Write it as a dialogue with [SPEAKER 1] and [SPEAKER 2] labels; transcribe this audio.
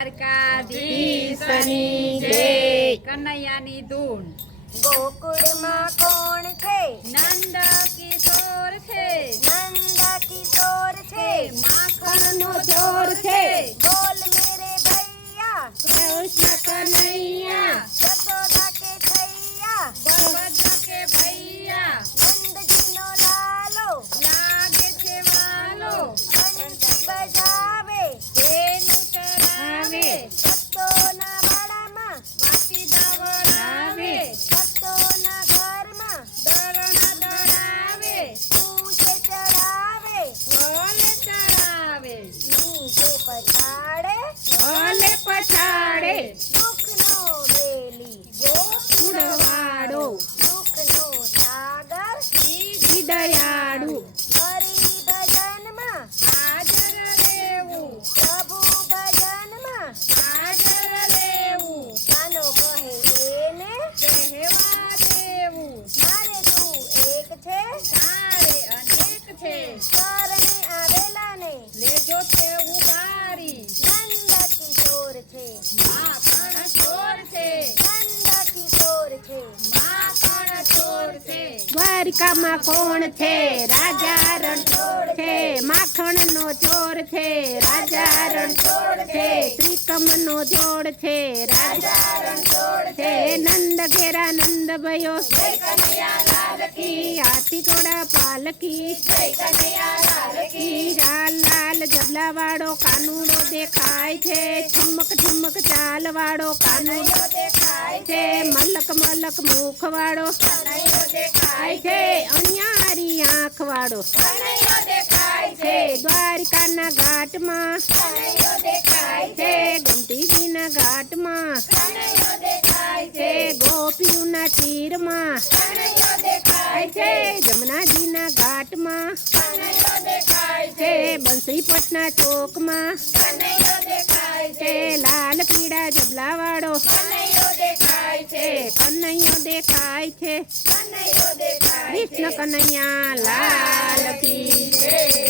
[SPEAKER 1] દ્વારકાધીશની જય કનૈયાની ધૂન.
[SPEAKER 2] ગોકુળમાં કોણ છે?
[SPEAKER 1] નંદ કિશોર છે.
[SPEAKER 2] નંદ કિશોર છે
[SPEAKER 1] માખણનો ચોર છે. લેજો છે ઉગારી
[SPEAKER 2] નંદ કિશોર છે.
[SPEAKER 1] માખણ ચોર છે.
[SPEAKER 2] નંદ કિશોર છે.
[SPEAKER 1] માખણ ચોર છે.
[SPEAKER 3] દ્વારિકામાં કોણ છે? રાજા રણછોડ છે. માખણનો ચોર છે. રાજા રણછોડ છે. ત્રિકમનો જોડ છે. રાજા રણછોડ છે. નંદ ઘેરા નંદ ભયો હાથી ઘોડા પાલકી. લાલ લાલ વાળો કાનુડો દેખાય છે ઠુમક ઠુમક ચાલ વાળો કાનુડો દેખાય છે, મલક મલક મુખ વાળો દેખાય છે, અણિયારી આંખ વાળો છે, દ્વારિકાના ઘાટમાં છે ગંટીજીના ઘાટમાં છે, ગોપીઓના દેખાય છે, જમનાજીના બંસરીપટના ચોકમાં. લાલ પીળા જબલા વાળો કનૈયો દેખાય છે. કૃષ્ણ કનૈયા લાલ જય.